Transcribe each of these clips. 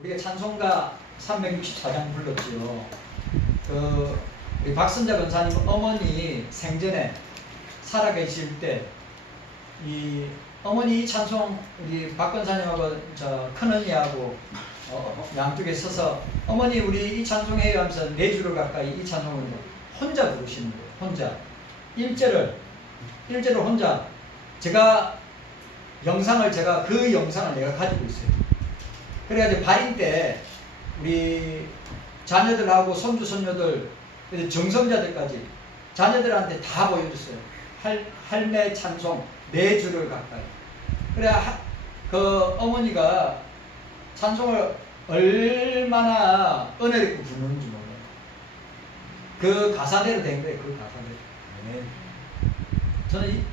우리가 찬송가 364장 불렀지요. 우리 박선자 권사님 어머니 생전에 살아계실 때 이 어머니 찬송 우리 박 권사님하고 큰언니하고 양쪽에 서서 어머니 우리 이 찬송해요 하면서 4주를 가까이 이 찬송을 혼자 부르시는 거예요. 혼자 1절을 혼자 제가 그 영상을 내가 가지고 있어요. 그래가지고 발인 때 우리 자녀들하고 손주 손녀들 정성자들까지 자녀들한테 다 보여줬어요. 할매 찬송 4주를 가까이. 그래 그 어머니가 찬송을 얼마나 은혜롭게 부르는지 몰라요. 그 가사대로 된 거예요. 그 가사대로. 네. 저는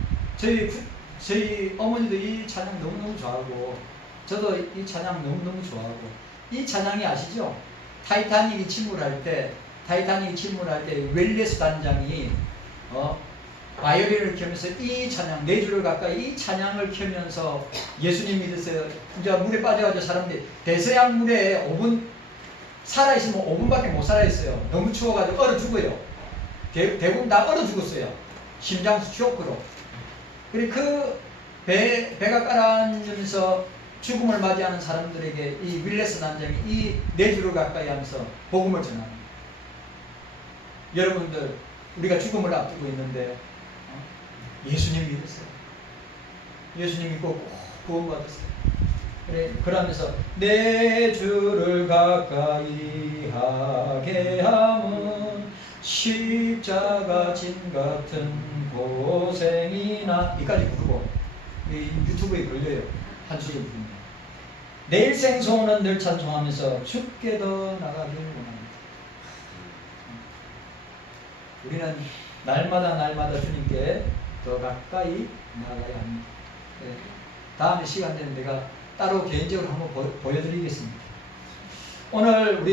저희 어머니도 이 찬양 너무너무 좋아하고 저도 이 찬양 너무너무 좋아하고 이 찬양이 아시죠? 타이타닉이 침몰할 때 웰레스 단장이 바이올린을 켜면서 이 찬양 4주를 가까이 이 찬양을 켜면서 예수님 믿으세요. 이제 물에 빠져가지고 사람들이 대서양 물에 5분 살아있으면 5분밖에 못 살아있어요. 너무 추워가지고 얼어 죽어요. 대부분 다 얼어 죽었어요. 심장 쇼크로. 그리고 그 배가 깔아앉으면서 죽음을 맞이하는 사람들에게 이 윌레스 단장이 이 4주를 가까이 하면서 복음을 전합니다. 여러분들 우리가 죽음을 앞두고 있는데 예수님 믿으세요. 예수님 믿고 구원받으세요. 그러면서 4주를 가까이 하게 함은 십자가 짐 같은 고생이나 이까지 부르고 유튜브에 걸려요. 한 소절 부릅니다. 내 일생 소원은 늘 찬송하면서 주께 더 나가길 원합니다. 우리는 날마다 주님께 더 가까이 나아가야 합니다. 네. 다음에 시간 되면 내가 따로 개인적으로 한번 보여드리겠습니다. 오늘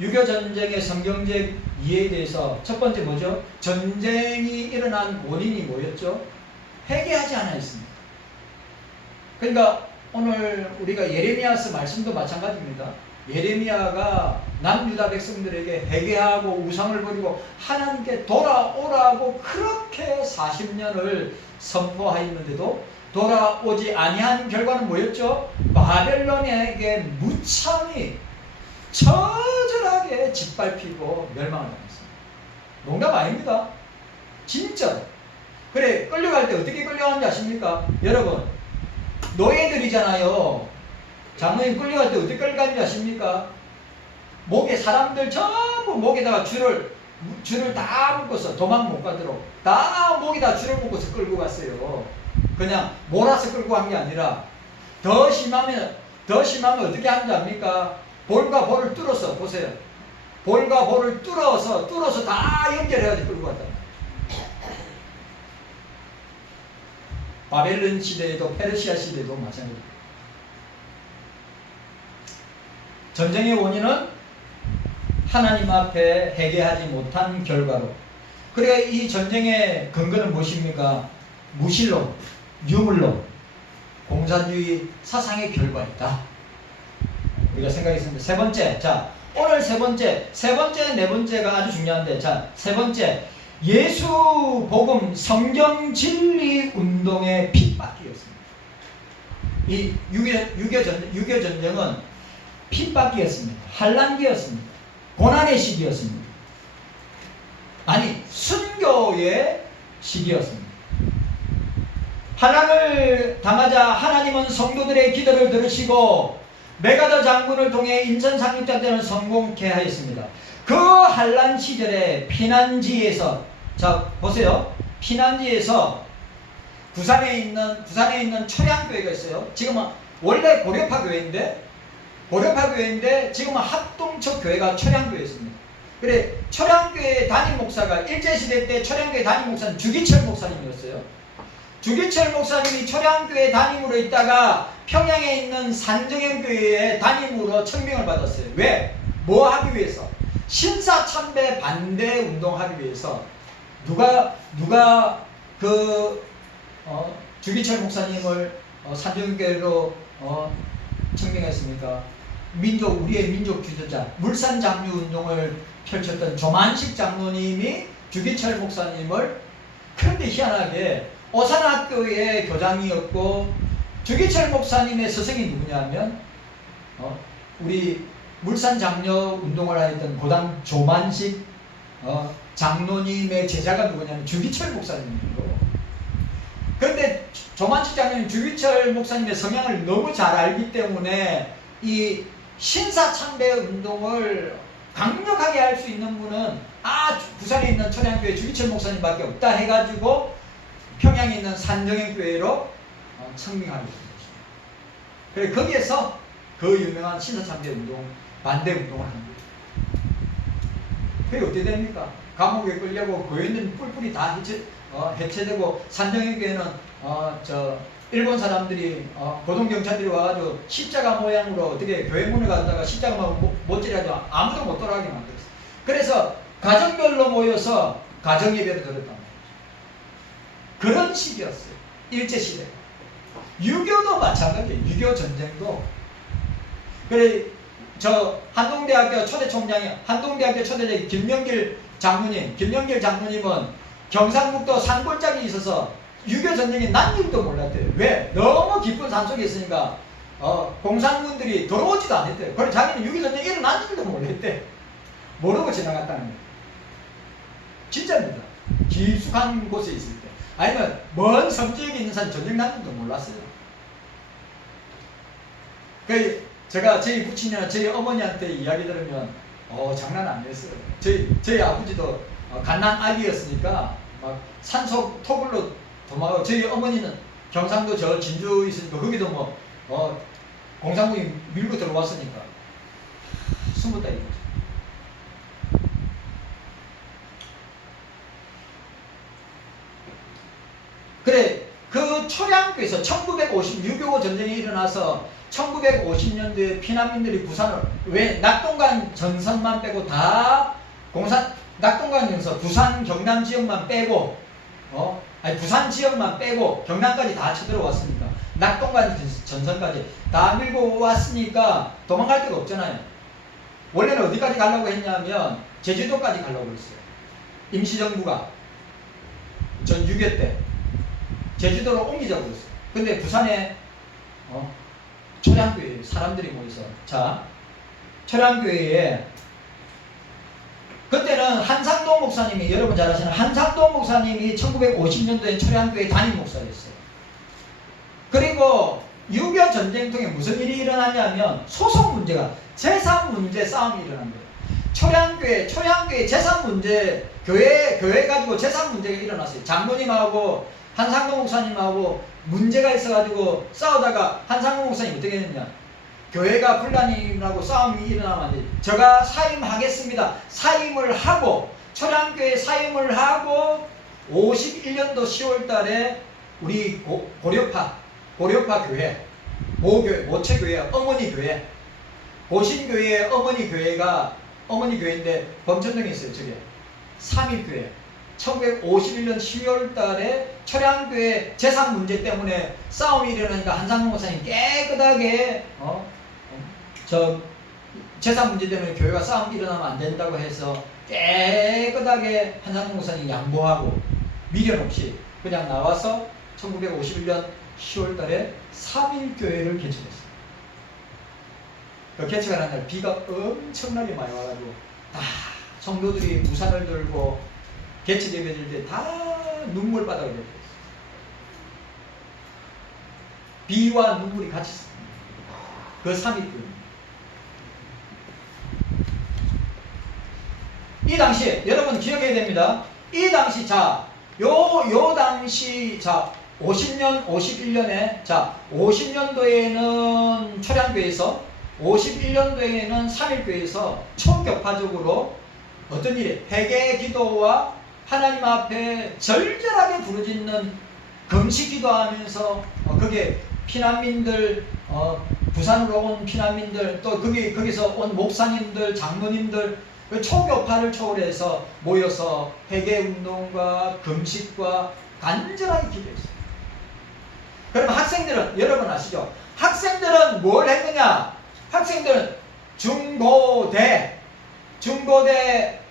6.25 전쟁의 성경적 이해에 대해서 첫 번째 뭐죠? 전쟁이 일어난 원인이 뭐였죠? 회개하지 않았습니다. 그러니까 오늘 우리가 예레미야서 말씀도 마찬가지입니다. 예레미야가 남유다 백성들에게 회개하고 우상을 버리고 하나님께 돌아오라고 그렇게 40년을 선포하였는데도 돌아오지 아니한 결과는 뭐였죠? 바벨론에게 무참히 처절하게 짓밟히고 멸망을 당했습니다. 농담 아닙니다. 진짜. 그래 끌려갈 때 어떻게 끌려가는지 아십니까? 여러분 노예들이잖아요. 장로님 끌려갈 때 어떻게 끌려가는지 아십니까? 사람들 전부 목에다가 줄을 다 묶어서 도망 못 가도록 다 목에다 줄을 묶어서 끌고 갔어요. 그냥 몰아서 끌고 간 게 아니라 더 심하면 어떻게 하는지 압니까? 볼과 볼을 뚫어서 보세요. 볼과 볼을 뚫어서 다 연결해가지고 끌고 갔다. 바벨론 시대에도 페르시아 시대에도 마찬가지입니다. 전쟁의 원인은 하나님 앞에 회개하지 못한 결과로. 그래 이 전쟁의 근거는 무엇입니까? 무신론, 유물론, 공산주의 사상의 결과이다. 우리가 생각했습니다. 세 번째, 오늘 세 번째, 네 번째가 아주 중요한데, 세 번째, 예수 복음 성경 진리 운동의 핍박이었습니다. 이 6.25 전쟁은 핍박이었습니다. 환란기였습니다. 고난의 시기였습니다. 아니 순교의 시기였습니다. 환란을 당하자 하나님은 성도들의 기도를 들으시고 메가더 장군을 통해 인천 상륙작전을 성공케 하였습니다. 그 환란 시절에 피난지에서 보세요. 피난지에서 부산에 있는 철양교회가 있어요. 지금은 원래 고려파 교회인데 지금은 합동처 교회가 철양교회였습니다. 그래 철양교회 담임 목사가 일제시대 때 철양교회 담임 목사는 주기철 목사님이었어요. 주기철 목사님이 철양교회 담임으로 있다가 평양에 있는 산정현교회의 담임으로 천명을 받았어요. 왜? 뭐 하기 위해서? 신사참배 반대 운동하기 위해서 누가 주기철 목사님을 산정교회로 청명했습니까? 우리의 민족 주도자, 물산 장류 운동을 펼쳤던 조만식 장로님이 주기철 목사님을, 그런데 희한하게 오산학교의 교장이었고, 주기철 목사님의 스승이 누구냐면 우리 물산 장려 운동을 하였던 고당 조만식 장로님의 제자가 누구냐면 주기철 목사님이고, 그런데 조만식 장로님 주기철 목사님의 성향을 너무 잘 알기 때문에 이 신사참배 운동을 강력하게 할 수 있는 분은 부산에 있는 천양교회 주기철 목사님밖에 없다 해가지고 평양에 있는 산정행교회로 청명하게 된 것입니다. 그래서 거기에서 그 유명한 신사참배 운동, 반대 운동을 하는 거예요. 그게 어떻게 됩니까? 감옥에 끌려고 교회는 뿔뿔이 다 해체되고, 산정행교회는 일본 사람들이 고동경찰들이 와가지고 십자가 모양으로 어떻게 교회 문을 갖다가 십자가만 못질해가지고 아무도 못 돌아가게 만들었어요. 그래서 가정별로 모여서 가정예배를 드렸단 말이죠. 그런 시기였어요. 일제시대. 유교도 마찬가지예요. 유교 전쟁도. 그래, 한동대학교 초대총장이, 한동대학교 초대장이 김명길 장로님은 경상북도 산골짜기에 있어서 유교 전쟁이 난 일도 몰랐대요. 왜? 너무 깊은 산속에 있으니까 공산군들이 들어오지도 않았대요. 그래서 자기는 유교 전쟁이 일어난 줄도 몰랐대. 모르고 지나갔다는 거예요. 진짜입니다. 깊숙한 곳에 있을 때. 아니면 먼 섬지역에 있는 사람이 전쟁 난 줄도 몰랐어요. 제가 저희 부친이나 저희 어머니한테 이야기 들으면 장난 아니었어요. 저희 아버지도 갓난 아기였으니까 막 산속 토굴로 도망가고, 저희 어머니는 경상도 저 진주 있으니까 거기도 공산군이 밀고 들어왔으니까 숨었다 이거죠. 그래, 그 초량교에서 1956교 전쟁이 일어나서 1950년도에 피난민들이 부산을, 왜 낙동강 전선만 빼고 다 낙동강 전선, 부산 경남 지역만 빼고 부산 지역만 빼고 경남까지 다 쳐들어왔으니까, 낙동강 전선까지 다 밀고 왔으니까 도망갈 데가 없잖아요. 원래는 어디까지 가려고 했냐면 제주도까지 가려고 했어요. 임시정부가 전 6.25 때 제주도로 옮기자고 했어요. 근데 부산에 초량교회 사람들이 모여서, 초량교회에 그때는 한상동 목사님이, 여러분 잘 아시는 한상동 목사님이 1950년도에 초량교회 담임 목사였어요. 그리고 6.25 전쟁 통에 무슨 일이 일어나냐면 소송 문제가, 재산 문제 싸움이 일어난 거예요. 초량교회 재산 문제, 교회 가지고 재산 문제가 일어났어요. 장로님하고 한상동 목사님하고 문제가 있어가지고 싸우다가 한상동 목사님이 어떻게 했느냐, 교회가 분란이라고 싸움이 일어나면 안 돼. 제가 사임하겠습니다. 사임을 하고, 초량교회 사임을 하고 51년도 10월 달에 우리 고려파 교회, 모체교회, 어머니 교회, 보신교회의 어머니 교회인데 범천동에 있어요. 저게 3일교회. 1951년 10월 달에 초량교회 재산 문제 때문에 싸움이 일어나니까 한상동 목사님 깨끗하게 재산 문제 때문에 교회가 싸움이 일어나면 안 된다고 해서 깨끗하게 한상동 목사님 양보하고 미련 없이 그냥 나와서 1951년 10월 달에 3일교회를 개척했어요. 그 개척하는 날 비가 엄청나게 많이 와가지고 다 성도들이 우산을 들고 개척 예배 드릴 때 다 눈물바닥을 내렸어요. 비와 눈물이 같이 있습니다. 그 3일교회. 이 당시에 여러분 기억해야 됩니다. 이 당시 요 당시 50년 51년에 50년도에는 초량교회에서 51년도에는 3일교회에서 초격파적으로 어떤 일이 회개 기도와 하나님 앞에 절절하게 부르짖는 금식 기도하면서 거기에 피난민들 부산으로 온 피난민들 또 거기서 온 목사님들 장로님들 그 초교파를 초월해서 모여서 회개운동과 금식과 간절하게 기도했어요. 그러면 학생들은 여러분 아시죠? 학생들은 뭘 했느냐? 학생들은 중고대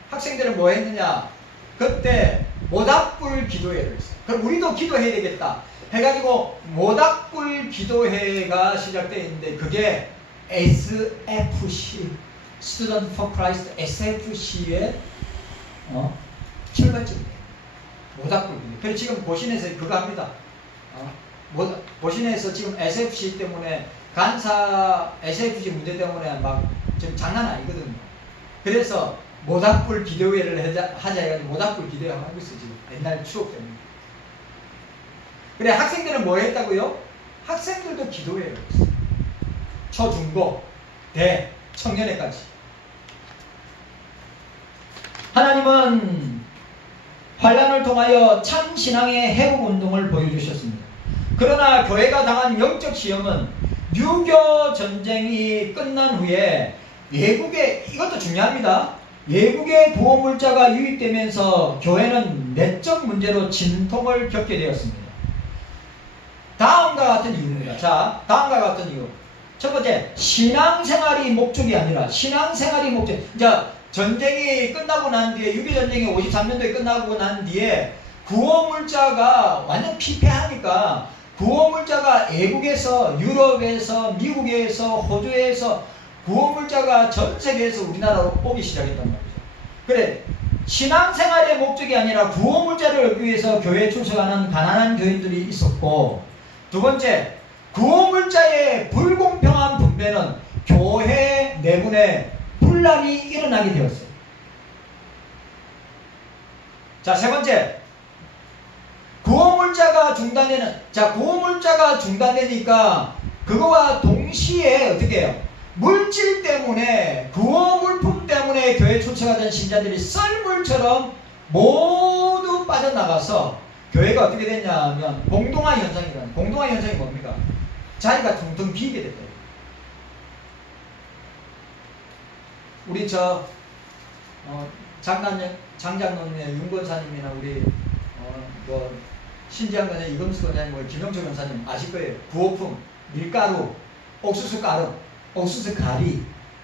학생들은 뭐 했느냐? 그때 모닥불 기도회를 했어요. 그럼 우리도 기도해야 되겠다 해가지고 모닥불 기도회가 시작되어 있는데 그게 SFC Student for Christ SFC의 출발점이에요. 모닥불 기도. 그래서 지금 보신에서 그거 합니다. 보신에서 지금 SFC 때문에 간사 SFC 문제 때문에 막 지금 장난 아니거든요. 그래서 모닥불 기도회를 하자 해가지고 모닥불 기도회 하고 있어요. 지금 옛날 추억 때문에. 그래 학생들은 뭐 했다고요? 학생들도 기도회를 했어요. 초, 중고, 대, 청년회까지. 하나님은 환란을 통하여 참 신앙의 회복운동을 보여주셨습니다. 그러나 교회가 당한 영적 시험은 유교 전쟁이 끝난 후에 외국의, 이것도 중요합니다. 외국의 보호물자가 유입되면서 교회는 내적 문제로 진통을 겪게 되었습니다. 다음과 같은 이유입니다. 자, 다음과 같은 이유. 첫 번째, 신앙생활이 목적이 아니라 신앙생활이 목적. 자, 전쟁이 끝나고 난 뒤에 6.25 전쟁이 53년도에 끝나고 난 뒤에 구호물자가 완전 피폐하니까 구호물자가 외국에서 유럽에서 미국에서 호주에서 구호물자가 전 세계에서 우리나라로 오기 시작했단 말이죠. 그래 신앙생활의 목적이 아니라 구호물자를 얻기 위해서 교회에 출석하는 가난한 교인들이 있었고, 두 번째 구호물자의 불공평한 분배는 교회 내분에 분란이 일어나게 되었어요. 자, 세 번째 구호물자가 중단되니까 그거와 동시에 어떻게 해요? 물질 때문에 구호물품 때문에 교회 출석하던 신자들이 썰물처럼 모두 빠져나가서 교회가 어떻게 됐냐면 공동화 현상이라는. 공동화 현상이 뭡니까? 자리가 텅텅 비게 됐다. 우리 장장로님의 윤권사님이나 우리 신지향권의 이금수 권사님, 김영철 권사님 아실 거예요. 부호품, 밀가루, 옥수수 가루, 옥수수 가리,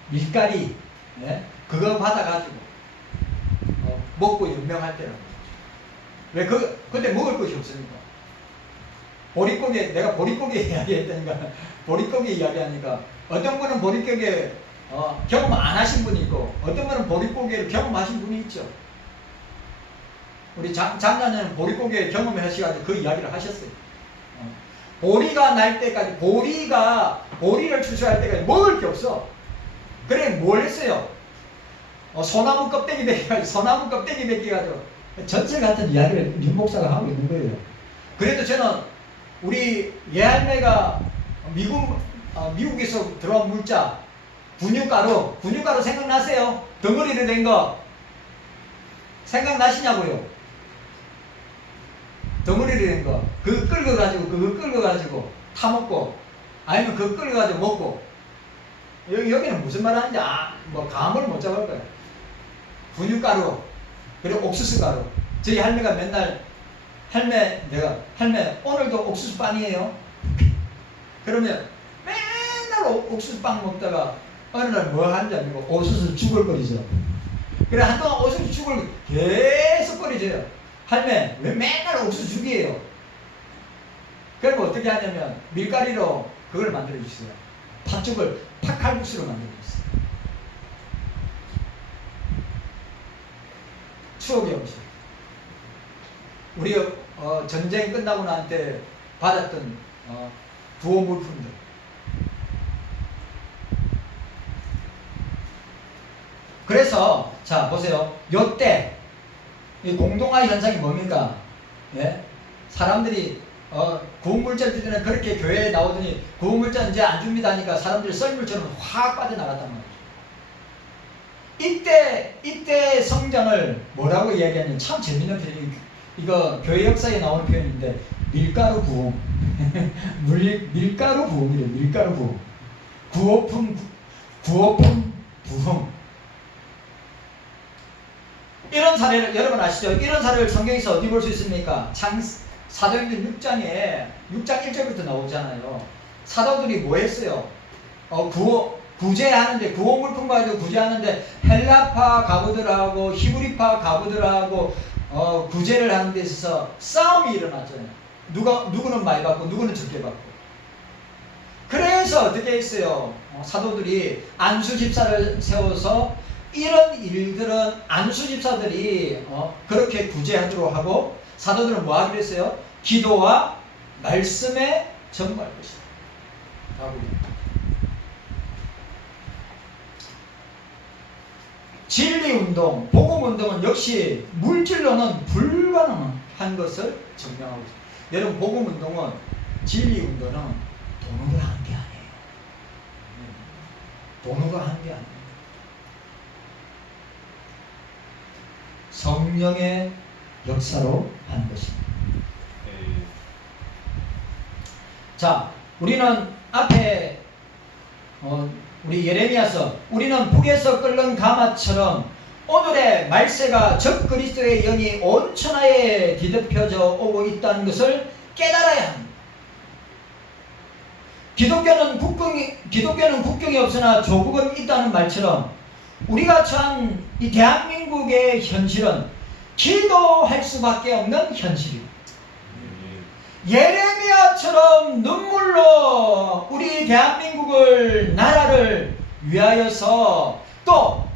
밀가리, 네? 그거 받아가지고 먹고 연명할 때라고. 왜 그때 먹을 것이 없으니까. 보릿고개, 내가 보릿고개 이야기했다니까. 보릿고개 이야기하니까 어떤 분은 보릿고개 경험 안 하신 분이 있고 어떤 분은 보릿고개를 경험하신 분이 있죠. 우리 장자는 보릿고개 경험하셔가지고 그 이야기를 하셨어요. 보리가 날 때까지, 보리를 추수할 때까지 먹을 게 없어. 그래 뭘 했어요? 소나무 껍데기 벗겨가지고 전체 같은 이야기를 윤 목사가 하고 있는 거예요. 그래도 저는 우리 예할매가 미국에서 들어온 물자 분유가루 생각나세요? 덩어리로 된 거 생각나시냐고요? 덩어리로 된 거 그거 끌어가지고 타먹고 아니면 그거 끌어가지고 먹고. 여기는 무슨 말 하는지 감을 못 잡을 거야. 분유가루 그리고 옥수수가루. 저희 할매가 맨날 할매 오늘도 옥수수빵이에요. 그러면 맨날 옥수수빵 먹다가 어느 날 뭐 하는지 알고 옥수수 죽을 끓이죠. 그래 한동안 옥수수 죽을 계속 끓이줘요. 할매 왜 맨날 옥수수 죽이에요? 그러면 어떻게 하냐면 밀가리로 그걸 만들어 주세요. 팥죽을 팥칼국수로 만들어 주세요. 추억의 음식. 우리 전쟁 끝나고 난 때 받았던 구호 물품들. 그래서 자 보세요. 요때 이 공동화 현상이 뭡니까? 예? 사람들이 구호물자 주전에 그렇게 교회에 나오더니 구호물자 이제 안 줍니다 하니까 사람들이 썰물처럼 확 빠져나갔단 말이죠. 이때 성장을 뭐라고 이야기하냐면 참 재밌는 표현이, 이거 교회 역사에 나오는 표현인데 밀가루 부흥. 밀가루 부흥이래요. 밀가루 부흥. 구호품 부흥. 이런 사례를 여러분 아시죠? 이런 사례를 성경에서 어디 볼 수 있습니까? 사도행전 6장에 6장 1절부터 나오잖아요. 사도들이 뭐 했어요? 구제하는데, 구호 물품 가지고 구제하는데 헬라파 가부들하고 히브리파 가부들하고 구제를 하는 데 있어서 싸움이 일어났잖아요. 누구는 많이 받고 누구는 적게 받고. 그래서 어떻게 했어요? 사도들이 안수 집사를 세워서 이런 일들은 안수 집사들이 그렇게 구제하도록 하고, 사도들은 뭐 하기로 했어요? 기도와 말씀에 전무할 것이다. 진리운동, 복음운동은 역시 물질로는 불가능한 것을 증명하고 있습니다. 여러분, 복음운동은, 진리운동은 돈으로 한 게 아니에요. 돈으로 한 게 아니에요. 성령의 역사로 한 것입니다. 자, 우리는 앞에 우리 예레미야서, 우리는 북에서 끓는 가마처럼 오늘의 말세가 적 그리스도의 영이 온 천하에 뒤덮여져 오고 있다는 것을 깨달아야 합니다. 기독교는 국경이 없으나 조국은 있다는 말처럼 우리가 처한 이 대한민국의 현실은 기도할 수밖에 없는 현실입니다. 예레미야처럼 눈물로 우리 대한민국을, 나라를 위하여서, 또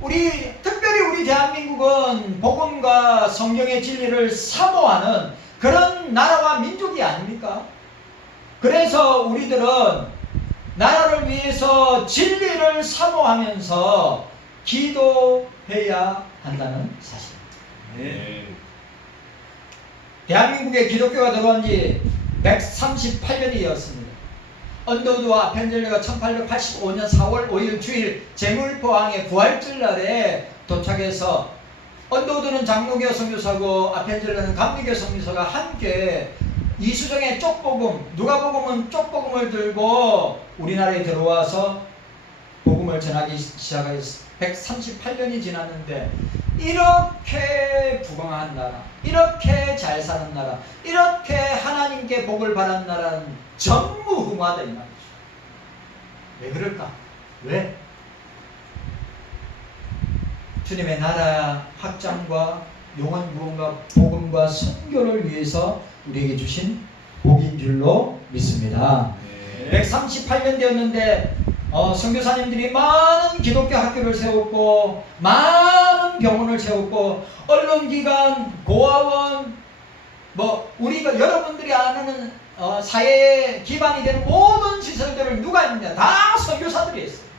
특별히 우리 대한민국은 복음과 성경의 진리를 사모하는 그런 나라와 민족이 아닙니까? 그래서 우리들은 나라를 위해서 진리를 사모하면서 기도해야 한다는 사실입니다. 대한민국에 기독교가 들어온 지 138년이었습니다. 언더우드와 아펜젤러가 1885년 4월 5일 주일 제물포항의 부활절 날에 도착해서, 언더우드는 장로교 선교사고 아펜젤러는 감리교 선교사가 함께 이수정의 쪽복음, 누가복음은 쪽복음을 들고 우리나라에 들어와서 복음을 전하기 시작했습니다. 138년이 지났는데 이렇게 부강한 나라, 이렇게 잘 사는 나라, 이렇게 하나님께 복을 받은 나라는 전무후무하다 이 말이죠. 왜 그럴까? 왜? 주님의 나라 확장과 영원 구원과 복음과 선교를 위해서 우리에게 주신 복인 줄로 믿습니다. 138년 되었는데 선교사님들이 많은 기독교 학교를 세웠고, 많은 병원을 세웠고, 언론기관, 고아원, 우리가 여러분들이 아는 사회의 기반이 되는 모든 시설들을 누가 했느냐? 다 선교사들이 했어요.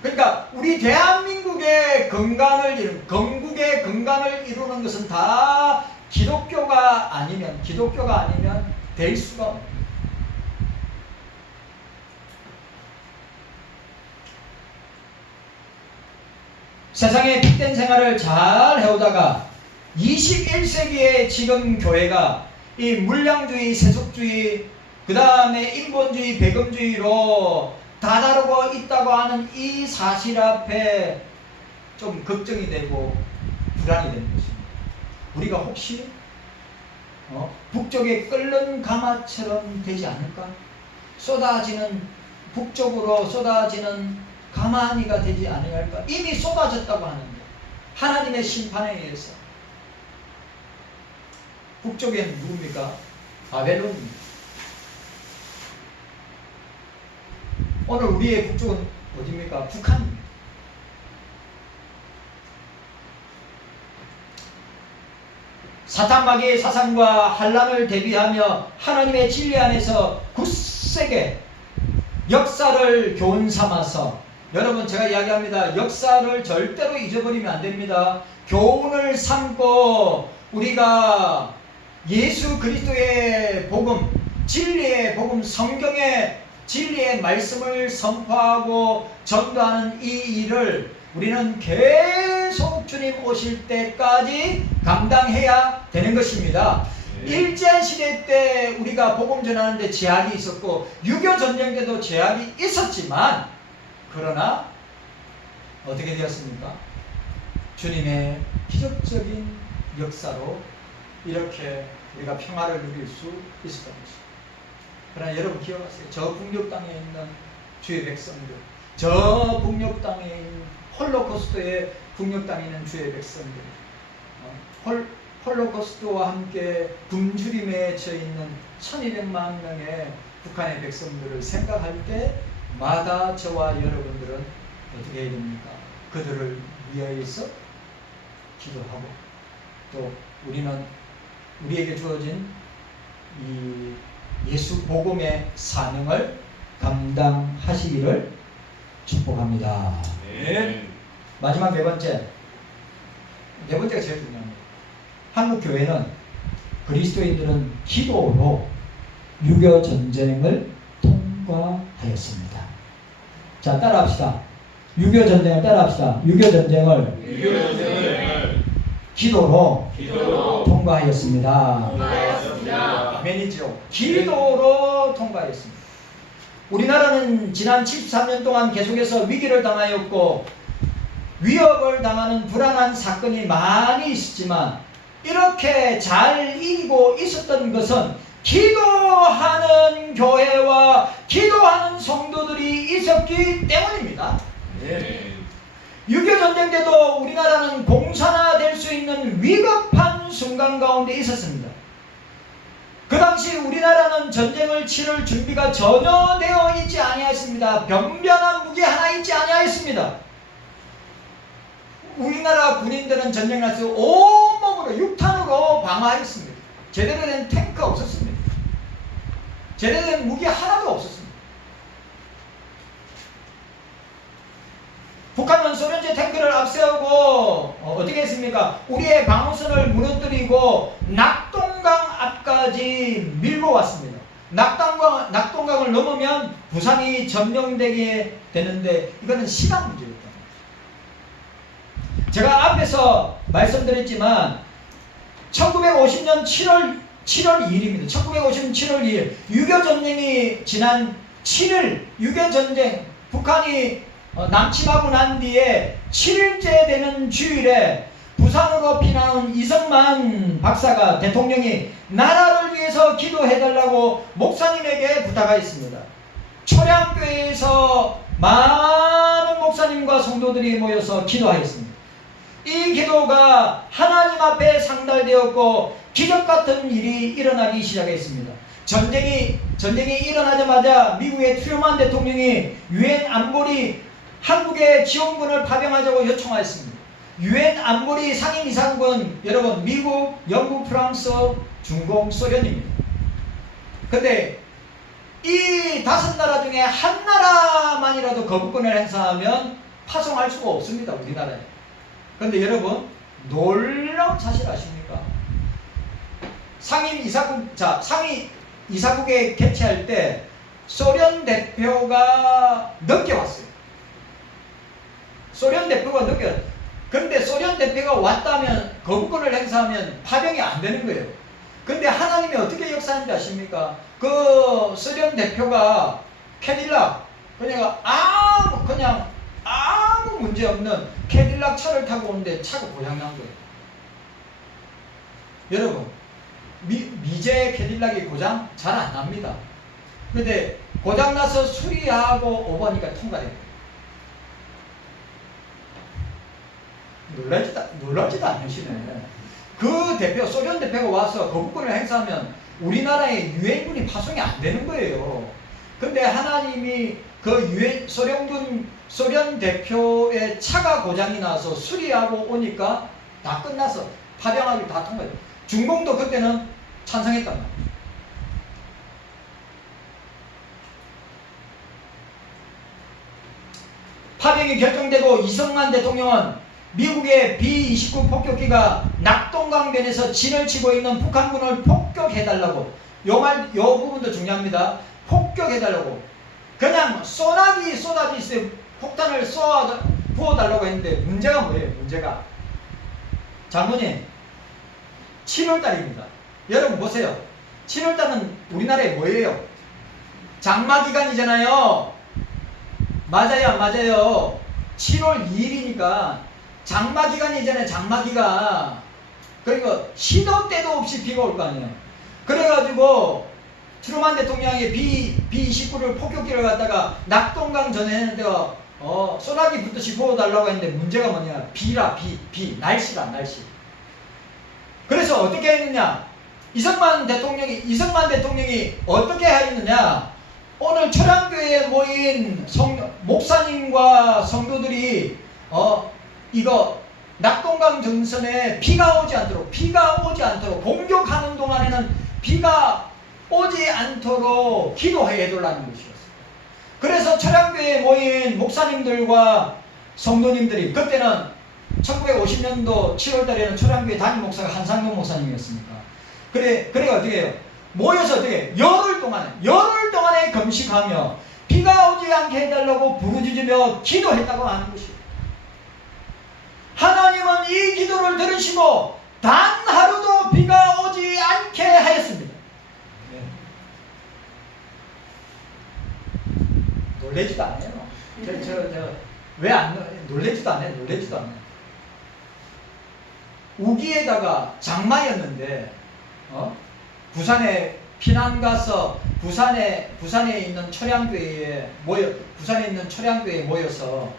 그러니까 우리 대한민국의 건국의 건강을 이루는 것은 다 기독교가 아니면 될 수가 없습니다. 세상의 빅된 생활을 잘 해오다가 21세기에 지금 교회가 이 물량주의, 세속주의, 그 다음에 인본주의, 배금주의로 다다르고 있다고 하는 이 사실 앞에 좀 걱정이 되고 불안이 되는 것입니다. 우리가 혹시 북쪽에 끓는 가마처럼 되지 않을까? 북쪽으로 쏟아지는 가마니가 되지 않을까? 이미 쏟아졌다고 하는데, 하나님의 심판에 의해서. 북쪽엔 누굽니까? 바벨론입니다. 오늘 우리의 북쪽은 어디입니까? 북한입니다. 사탄마귀의 사상과 환란을 대비하며 하나님의 진리 안에서 굳세게 역사를 교훈 삼아서, 여러분 제가 이야기합니다. 역사를 절대로 잊어버리면 안 됩니다. 교훈을 삼고 우리가 예수 그리스도의 복음, 진리의 복음, 성경의 진리의 말씀을 선포하고 전도하는 이 일을 우리는 계속 주님 오실 때까지 감당해야 되는 것입니다. 일제시대 때 우리가 복음 전하는데 제약이 있었고, 6.25 전쟁 때도 제약이 있었지만, 그러나 어떻게 되었습니까? 주님의 기적적인 역사로 이렇게 우리가 평화를 누릴 수 있었던 것입니다. 그러나 여러분 기억하세요. 저 북녘 땅에 있는 주의 백성들, 저 북녘 땅에 있는 홀로코스트의 북녘 땅에 있는 주의 백성들, 홀로코스트와 함께 굶주림에 처해 있는 1200만 명의 북한의 백성들을 생각할 때마다 저와 여러분들은 어떻게 해야 됩니까? 그들을 위하여서 기도하고, 또 우리에게 주어진 이 예수 복음의 사명을 감당하시기를 축복합니다. 네. 마지막 네 번째가 제일 중요합니다. 한국 교회는 그리스도인들은 기도로 유교 전쟁을 통과하였습니다. 자, 따라합시다. 유교 전쟁을 따라합시다. 유교 전쟁을 기도로 통과하였습니다. 아멘이죠. 기도로 통과하였습니다. 우리나라는 지난 73년 동안 계속해서 위기를 당하였고 위협을 당하는 불안한 사건이 많이 있었지만 이렇게 잘 이기고 있었던 것은 기도하는 교회와 기도하는 성도들이 있었기 때문입니다. 네. 6.25 전쟁 때도 우리나라는 공산화될 수 있는 위급한 순간 가운데 있었습니다. 그 당시 우리나라는 전쟁을 치를 준비가 전혀 되어 있지 아니하였습니다. 변변한 무기 하나 있지 아니하였습니다. 우리나라 군인들은 전쟁 나서 온몸으로 육탄으로 방어하였습니다. 제대로 된 탱크 없었습니다. 제대로 된 무기 하나도 없었습니다. 북한은 소련제 탱크를 앞세우고 어떻게 했습니까? 우리의 방어선을 무너뜨리고 낙동강 앞까지 밀고 왔습니다. 낙동강을 넘으면 부산이 점령되게 되는데 이거는 시간 문제였다. 제가 앞에서 말씀드렸지만 1950년 7월 2일입니다. 1950년 7월 2일 6.25 전쟁이 지난 7일 6.25 전쟁 북한이 남침하고 난 뒤에 7일째 되는 주일에 부산으로 피나온 이성만 박사가 대통령이 나라를 위해서 기도해달라고 목사님에게 부탁하였습니다. 초량교회에서 많은 목사님과 성도들이 모여서 기도하였습니다. 이 기도가 하나님 앞에 상달되었고 기적같은 일이 일어나기 시작했습니다. 전쟁이 일어나자마자 미국의 트루먼 대통령이 유엔 안보리 한국의 지원군을 파병하자고 요청하였습니다. 유엔 안보리 상임이사국은 여러분 미국, 영국, 프랑스, 중공, 소련입니다. 근데 이 5나라 중에 한 나라만이라도 거부권을 행사하면 파송할 수가 없습니다. 우리나라에. 근데 여러분 놀라운 사실 아십니까? 상임 이사국에 개최할 때 소련 대표가 늦게 왔어요. 근데 소련 대표가 왔다면 거부권을 행사하면 파병이 안 되는 거예요. 근데 하나님이 어떻게 역사하는지 아십니까? 그 소련 대표가 캐딜락 그러니까 아무 문제 없는 캐딜락 차를 타고 오는데 차가 고장난 거예요. 여러분 미제 캐딜락이 고장 잘 안 납니다. 근데 고장나서 수리하고 오보니까 통과됩니다. 놀라지도 않으시네. 그 소련 대표가 와서 거부권을 행사하면 우리나라에 유엔군이 파송이 안 되는 거예요. 근데 하나님이 그 소련 대표의 차가 고장이 나서 수리하고 오니까 다 끝나서 파병하기 다 통과해요. 중공도 그때는 찬성했단 말이에요. 파병이 결정되고 이성만 대통령은 미국의 B-29 폭격기가 낙동강변에서 진을 치고 있는 북한군을 폭격해달라고 요 부분도 중요합니다. 폭격해달라고 그냥 소나기 쏟아지듯이 폭탄을 부어달라고 했는데 문제가 뭐예요? 문제가 장모님 7월달입니다. 여러분 보세요. 7월달은 우리나라에 뭐예요? 장마기간이잖아요. 맞아요 안 맞아요? 7월 2일이니까 장마기간이잖아요. 장마기간. 그러니까 시도 때도 없이 비가 올 거 아니에요. 그래가지고 트루만 대통령이 B-29를 폭격기를 갖다가 낙동강 전해는데 소나기 붙듯이 부어달라고 했는데 문제가 뭐냐? 비, 날씨다, 날씨. 그래서 어떻게 했느냐? 이승만 대통령이 어떻게 하였느냐? 오늘 초량교회에 모인 목사님과 성도들이 이거 낙동강 전선에 비가 오지 않도록 공격하는 동안에는 비가 오지 않도록 기도해 달라는 것이었어요. 그래서 초량교회에 모인 목사님들과 성도님들이, 그때는 1950년도 7월달에는 초량교회 담임 목사가 한상동 목사님이었습니까? 그래 어떻게 해요? 모여서 어떻게 열흘 동안에 금식하며 비가 오지 않게 해달라고 부르짖으며 기도했다고 하는 것이에요. 하나님은 이 기도를 들으시고 단 하루도 비가 오지 않게 하였습니다. 놀래지도 않아요. 왜 안 놀래지도 않아요. 우기에다가 장마였는데 부산에 피난 가서 부산에 있는 초량교회에 모여서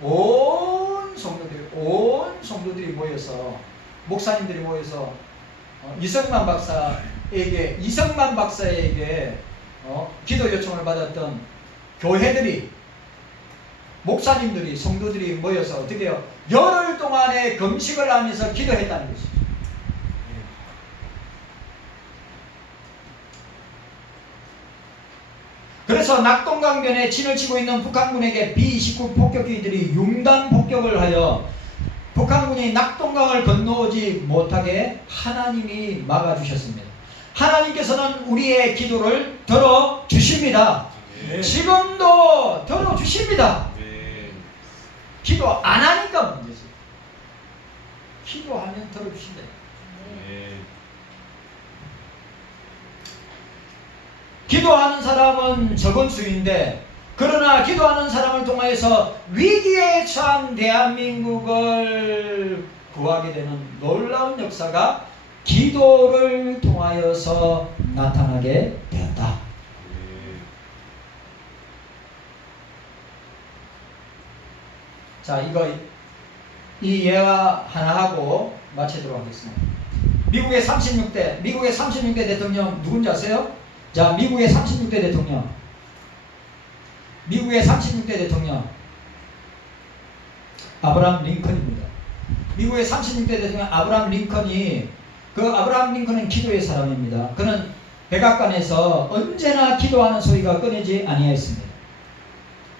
온 성도들이 모여서 목사님들이 모여서 이성만 박사에게 기도 요청을 받았던 교회들이, 목사님들이, 성도들이 모여서 어떻게 해요? 열흘 동안의 금식을 하면서 기도했다는 것이죠. 그래서 낙동강변에 진을 치고 있는 북한군에게 B-29 폭격기들이 융단 폭격을 하여 북한군이 낙동강을 건너오지 못하게 하나님이 막아주셨습니다. 하나님께서는 우리의 기도를 들어주십니다. 네. 지금도 들어주십니다. 네. 기도 안 하니까 문제지. 기도하면 들어주신다. 네. 기도하는 사람은 적은 수인데, 그러나 기도하는 사람을 통하여서 위기에 처한 대한민국을 구하게 되는 놀라운 역사가 기도를 통하여서 나타나게 되었다. 자, 이 예화 하나 하고 마치도록 하겠습니다. 미국의 36대 대통령 누군지 아세요? 자, 미국의 36대 대통령 아브라함 링컨입니다. 미국의 36대 대통령 아브라함 링컨은 기도의 사람입니다. 그는 백악관에서 언제나 기도하는 소리가 끊이지 아니하였습니다.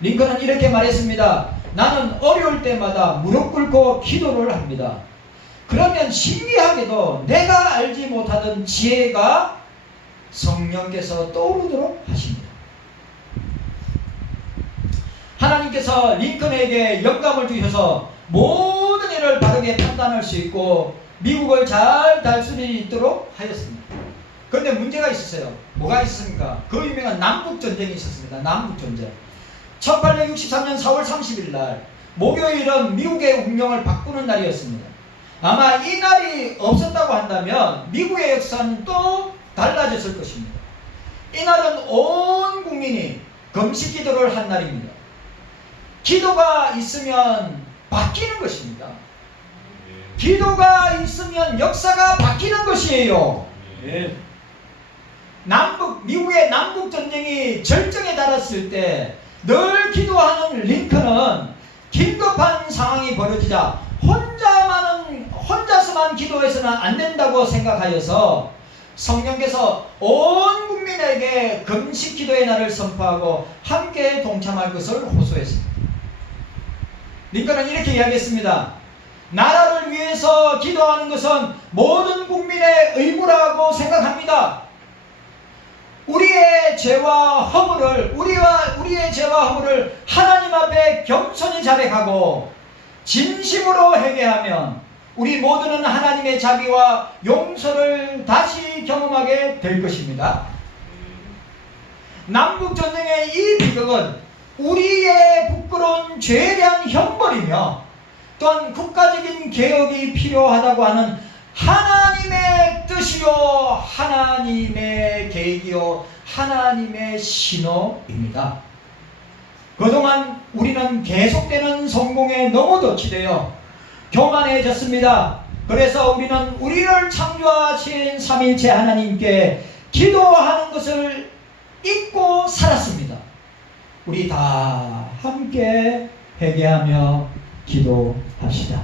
링컨은 이렇게 말했습니다. 나는 어려울 때마다 무릎 꿇고 기도를 합니다. 그러면 신기하게도 내가 알지 못하던 지혜가 성령께서 떠오르도록 하십니다. 하나님께서 링컨에게 영감을 주셔서 모든 일을 바르게 판단할 수 있고 미국을 잘 달 수 있도록 하였습니다. 그런데 문제가 있었어요. 뭐가 있었습니까? 그 유명한 남북전쟁이 있었습니다. 남북전쟁. 1863년 4월 30일 날 목요일은 미국의 운명을 바꾸는 날이었습니다. 아마 이 날이 없었다고 한다면 미국의 역사는 또 달라졌을 것입니다. 이날은 온 국민이 금식 기도를 한 날입니다. 기도가 있으면 바뀌는 것입니다. 기도가 있으면 역사가 바뀌는 것이에요. 미국의 남북전쟁이 절정에 달했을 때 늘 기도하는 링컨은 긴급한 상황이 벌어지자 혼자서만 기도해서는 안 된다고 생각하여서 성령께서 온 국민에게 금식 기도의 날을 선포하고 함께 동참할 것을 호소했습니다. 링컨은 이렇게 이야기했습니다. 나라를 위해서 기도하는 것은 모든 국민의 의무라고 생각합니다. 우리의 죄와 허물을 하나님 앞에 겸손히 자백하고 진심으로 회개하면 우리 모두는 하나님의 자비와 용서를 다시 경험하게 될 것입니다. 남북전쟁의 이 비극은 우리의 부끄러운 죄에 대한 형벌이며 또한 국가적인 개혁이 필요하다고 하는 하나님의 뜻이요, 하나님의 계획이요, 하나님의 신호입니다. 그동안 우리는 계속되는 성공에 너무 도취되어 교만해졌습니다. 그래서 우리는 우리를 창조하신 삼일체 하나님께 기도하는 것을 잊고 살았습니다. 우리 다 함께 회개하며 기도합시다.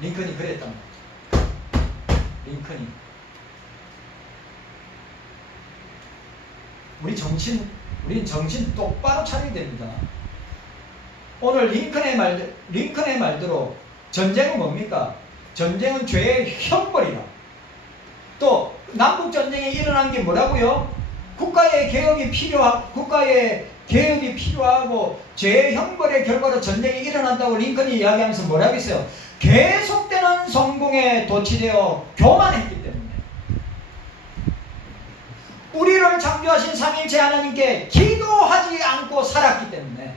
링컨이 그랬단 말이죠. 링컨이. 우린 정신 똑바로 차려야 됩니다. 오늘 링컨의 말대로 전쟁은 뭡니까? 전쟁은 죄의 형벌이라. 또 남북전쟁이 일어난 게 뭐라고요? 국가의 개혁이 필요하고 죄의 형벌의 결과로 전쟁이 일어난다고 링컨이 이야기하면서 뭐라고 했어요? 계속되는 성공에 도취되어 교만했기 때문에, 우리를 창조하신 삼일체 하나님께 기도하지 않고 살았기 때문에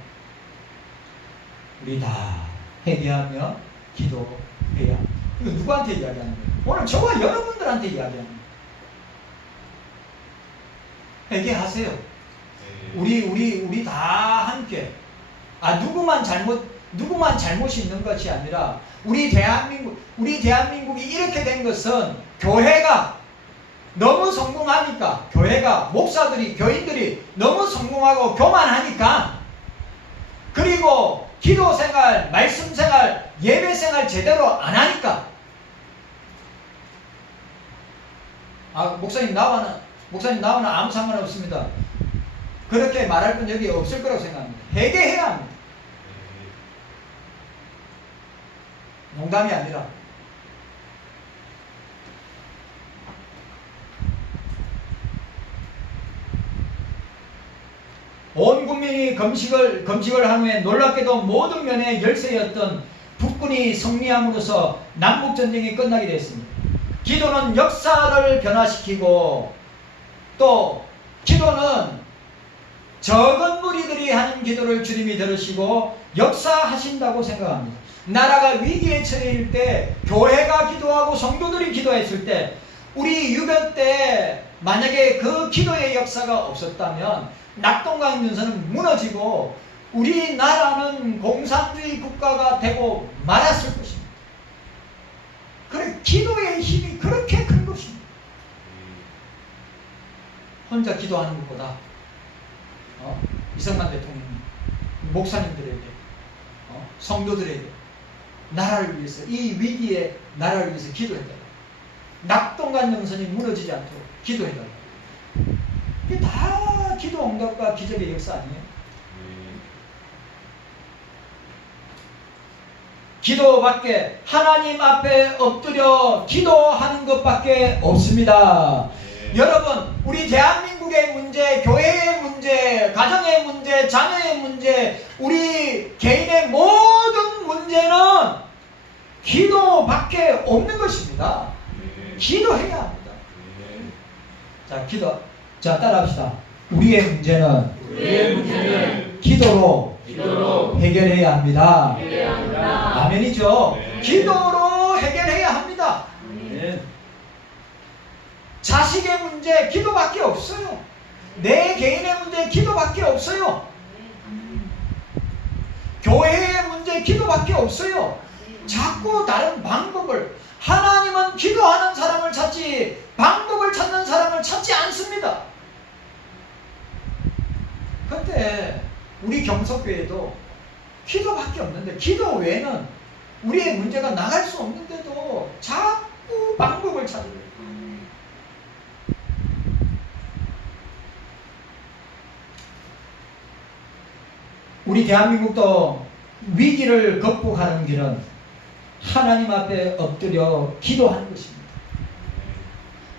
우리 다 회개하며 기도해야 합니다. 이거 누구한테 이야기하는 거예요? 오늘 저와 여러분들한테 이야기합니다. 회개하세요. 우리 다 함께. 누구만 잘못이 있는 것이 아니라 우리 대한민국이 이렇게 된 것은 교회가 너무 성공하니까, 목사들이, 교인들이 너무 성공하고 교만하니까, 그리고 기도 생활, 말씀 생활, 예배 생활 제대로 안 하니까. 목사님 나와는 아무 상관없습니다. 그렇게 말할 분 여기 없을 거라고 생각합니다. 회개해야 합니다. 농담이 아니라. 온 국민이 금식을 한 후에 놀랍게도 모든 면에 열세였던 북군이 승리함으로써 남북전쟁이 끝나게 됐습니다. 기도는 역사를 변화시키고, 또 기도는 적은 무리들이 하는 기도를 주님이 들으시고 역사하신다고 생각합니다. 나라가 위기에 처해일 때 교회가 기도하고 성도들이 기도했을 때, 우리 유교 때 만약에 그 기도의 역사가 없었다면 낙동강 윤서는 무너지고 우리나라는 공산주의 국가가 되고 말았을 것입니다. 그래, 기도의 힘이 그렇게 큰 것입니다. 혼자 기도하는 것보다 이승만 대통령, 목사님들에게, 성도들에게 나라를 위해서, 이 위기에 나라를 위해서 기도해달라. 낙동강 영선이 무너지지 않도록 기도해달라. 이게 다 기도 응답과 기적의 역사 아니에요? 기도밖에, 하나님 앞에 엎드려 기도하는 것밖에 없습니다. 여러분, 우리 대한민국의 문제, 교회의 문제, 가정의 문제, 자녀의 문제, 우리 개인의 모든 문제는 기도밖에 없는 것입니다. 기도해야 합니다. 자, 따라합시다. 우리의 문제는 기도로 해결해야 합니다. 아멘이죠. 기도로 해결해야 합니다. 자식의 문제 기도밖에 없어요. 내 개인의 문제 기도밖에 없어요. 교회의 문제 기도밖에 없어요. 자꾸 다른 방법을, 하나님은 기도하는 사람을 찾지 방법을 찾는 사람을 찾지 않습니다. 그런데 우리 경석교회도 기도밖에 없는데, 기도 외에는 우리의 문제가 나갈 수 없는데도 자꾸 방법을 찾아요. 우리 대한민국도 위기를 극복하는 길은 하나님 앞에 엎드려 기도하는 것입니다.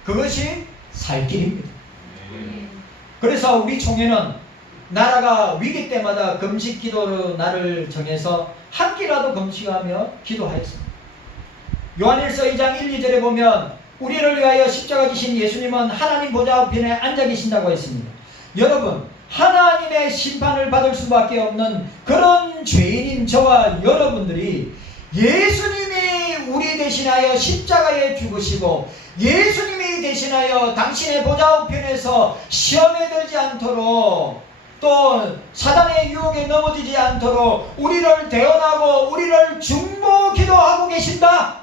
그것이 살 길입니다. 그래서 우리 총회는 나라가 위기 때마다 금식 기도로 날을 정해서 한 끼라도 금식하며 기도하였습니다. 요한일서 2장 1, 2절에 보면 우리를 위하여 십자가 지신 예수님은 하나님 보좌 우편에 앉아 계신다고 했습니다. 여러분, 하나님의 심판을 받을 수밖에 없는 그런 죄인인 저와 여러분들이 예수님이 우리 대신하여 십자가에 죽으시고 예수님이 대신하여 당신의 보좌 우편에서 시험에 들지 않도록 또 사단의 유혹에 넘어지지 않도록 우리를 대언하고 우리를 중보 기도하고 계신다.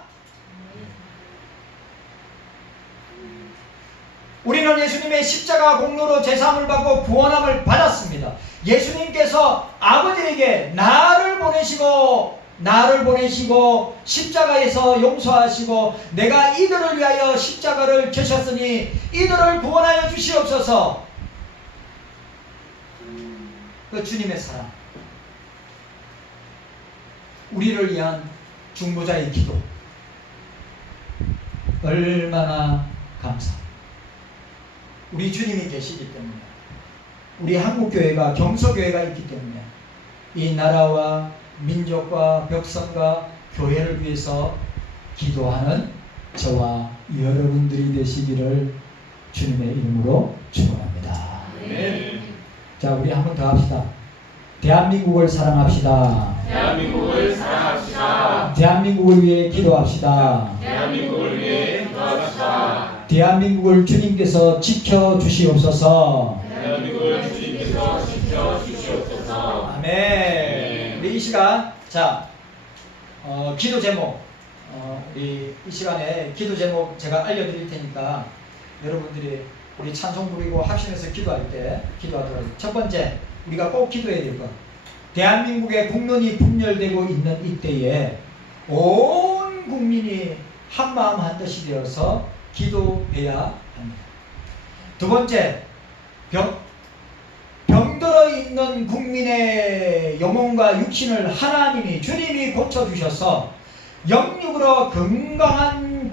우리는 예수님의 십자가 공로로 제사함을 받고 구원함을 받았습니다. 예수님께서 아버지에게 나를 보내시고 십자가에서 용서하시고 내가 이들을 위하여 십자가를 지셨으니 이들을 구원하여 주시옵소서. 그 주님의 사랑, 우리를 위한 중보자의 기도, 얼마나 감사합니다. 우리 주님이 계시기 때문에, 우리 한국교회가 경서교회가 있기 때문에 이 나라와 민족과 백성과 교회를 위해서 기도하는 저와 여러분들이 되시기를 주님의 이름으로 축원합니다. 네. 자, 우리 한 번 더 합시다. 대한민국을 사랑합시다. 대한민국을 사랑합시다. 대한민국을 위해 기도합시다. 대한민국을 위해 기도합시다. 대한민국을 주님께서 지켜주시옵소서. 대한민국을 주님께서 지켜주시옵소서. 아멘. 우리 이 시간, 자, 기도 제목, 우리 이 시간에 기도 제목 제가 알려드릴 테니까 여러분들이 우리 찬송 부리고 합심해서 기도할 때 기도하도록. 첫 번째, 우리가 꼭 기도해야 될 것. 대한민국의 국론이 분열되고 있는 이때에 온 국민이 한마음 한뜻이 되어서 기도해야 합니다. 두 번째, 병들어 있는 국민의 영혼과 육신을 하나님이 주님이 고쳐주셔서 영육으로 건강한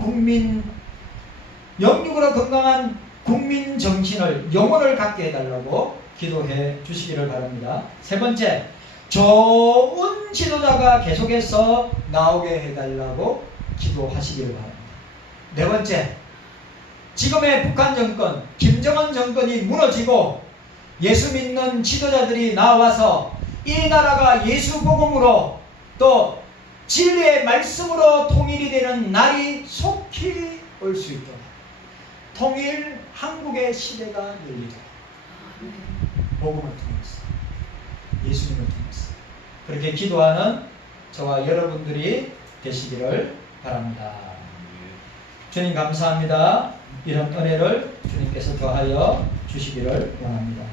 국민 정신을 영혼을 갖게 해달라고 기도해 주시기를 바랍니다. 세 번째, 좋은 지도자가 계속해서 나오게 해달라고 기도하시기를 바랍니다. 네 번째, 지금의 북한 정권, 김정은 정권이 무너지고 예수 믿는 지도자들이 나와서 이 나라가 예수 복음으로 또 진리의 말씀으로 통일이 되는 날이 속히 올 수 있도록 통일 한국의 시대가 열리도록 복음을 통해서 예수님을 통해서 그렇게 기도하는 저와 여러분들이 되시기를 바랍니다. 주님 감사합니다. 이런 은혜를 주님께서 더하여 주시기를 원합니다.